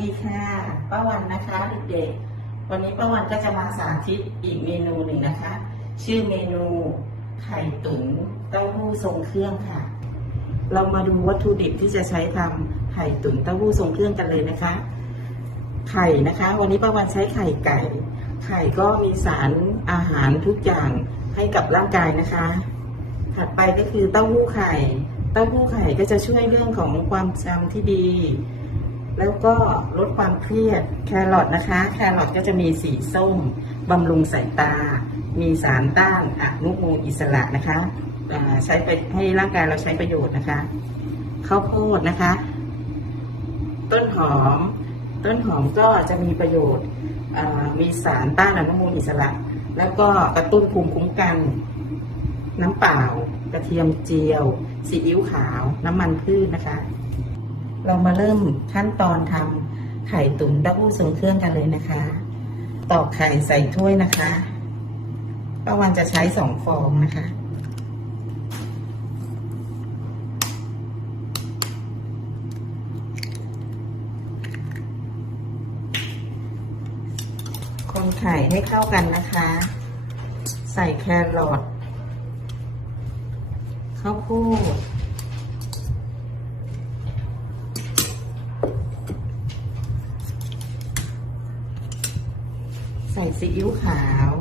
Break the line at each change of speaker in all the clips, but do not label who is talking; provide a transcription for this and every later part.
ดีค่ะป้าวันนะคะเด็กๆวันนี้ป้าวันก็จะมาสาธิตอีกเมนูหนึ่งนะคะ ชื่อเมนูไข่ตุ๋นเต้าหู้ทรงเครื่องค่ะ เรามาดูวัตถุดิบที่จะใช้ทำไข่ตุ๋นเต้าหู้ทรงเครื่องกันเลยนะคะ ไข่นะคะ วันนี้ป้าวันใช้ไข่ไก่ ไข่ก็มีสารอาหารทุกอย่างให้กับร่างกายนะคะ ถัดไปก็คือเต้าหู้ไข่ เต้าหู้ไข่ก็จะช่วยเรื่องของความจำที่ดี แล้วก็ลดความเครียดแครอทนะคะ แครอทก็จะมีสีส้มบำรุงสายตา มีสารต้านอนุมูลอิสระนะคะใช้ไปให้ร่างกายเราใช้ประโยชน์นะคะข้าวโพดนะคะ ต้นหอม ต้นหอมก็จะมีประโยชน์มีสารต้านอนุมูลอิสระ แล้วก็กระตุ้นภูมิคุ้มกัน น้ำเปล่ากระเทียมเจียวซีอิ๊วขาว น้ำมันพืชนะคะ เรามาเริ่มขั้นตอนทำไข่ตุ๋นเต้าหู้ทรงเครื่องกันเลยนะคะ ตอกไข่ใส่ถ้วยนะคะป้าวันจะใช้สองฟองนะคะ คนไข่ให้เข้ากันนะคะ ใส่แครอทข้าวโพด ใส่ซีอิ๊วขาว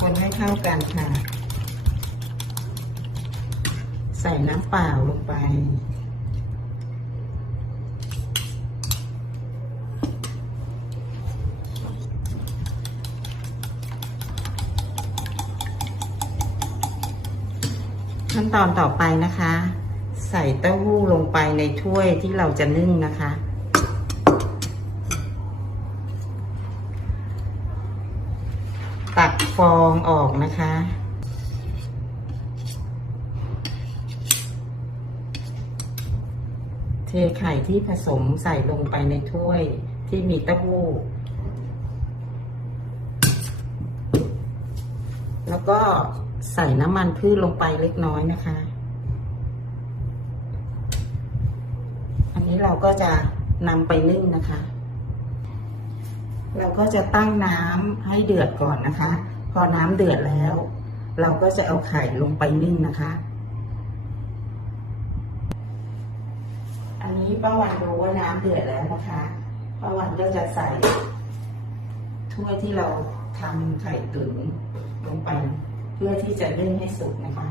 คนให้เข้ากันค่ะ ใส่น้ำเปล่าลงไป ขั้นตอนต่อไปนะคะ ใส่เต้าหู้ลงไปในถ้วยที่เราจะนึ่งนะคะ ตักฟองออกนะคะ เทไข่ที่ผสมใส่ลงไปในถ้วยที่มีเต้าหู้ แล้วก็ใส่น้ำมันพืชลงไปเล็กน้อยนะคะ อั นี้เราก็จะนำไปนึ่งนะคะ เราก็จะตั้งน้ำให้เดือดก่อนนะคะ พอน้ำเดือดแล้ว เราก็จะเอาไข่ลงไปนึ่งนะคะ อันนี้ป้าวันรู้ว่าน้ำเดือดแล้วนะคะป้าวันก็จะใส่ถ้วยที่เราทำไข่ตุ๋นลงไป เพื่อที่จะนึ่งให้สุกนะคะ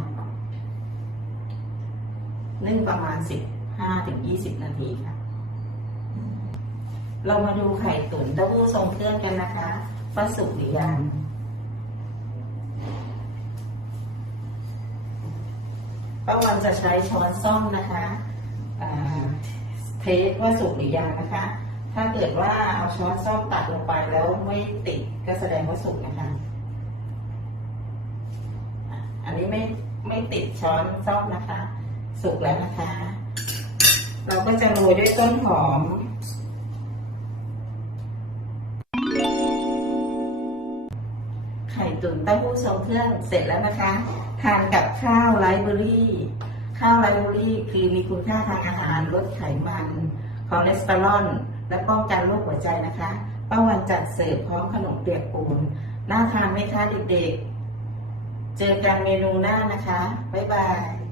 นึ่งประมาณสิบ ห้าถึงยี่สิบนาทีค่ะ เรามาดูไข่ตุ๋นเต้าหู้ทรงเครื่องกันนะคะว่าสุกหรือยังป้าวันจะใช้ช้อนซ่อมนะคะเทสว่าสุกหรือยังนะคะ ถ้าเกิดว่าเอาช้อนซ่อมตัดลงไปแล้วไม่ติดก็แสดงว่าสุกนะคะ อันนี้ไม่ไม่ติดช้อนซ่อมนะคะ สุกแล้วนะคะ เราก็จะโรยด้วยต้นหอม ไข่ตุ๋นเต้าหู้ทรงเครื่องเสร็จแล้วนะคะ ทานกับข้าวไรเบอรี่ ข้าวไรเบอรี่คือมีคุณค่าทางอาหารลดไขมันคอเลสเตอรอลและป้องกันโรคหัวใจนะคะป้าวันจัดเสิร์ฟพร้อมขนมเปียกปูนน่าทานไหมคะเด็กๆ เจอกันเมนูหน้านะคะ บ๊ายบาย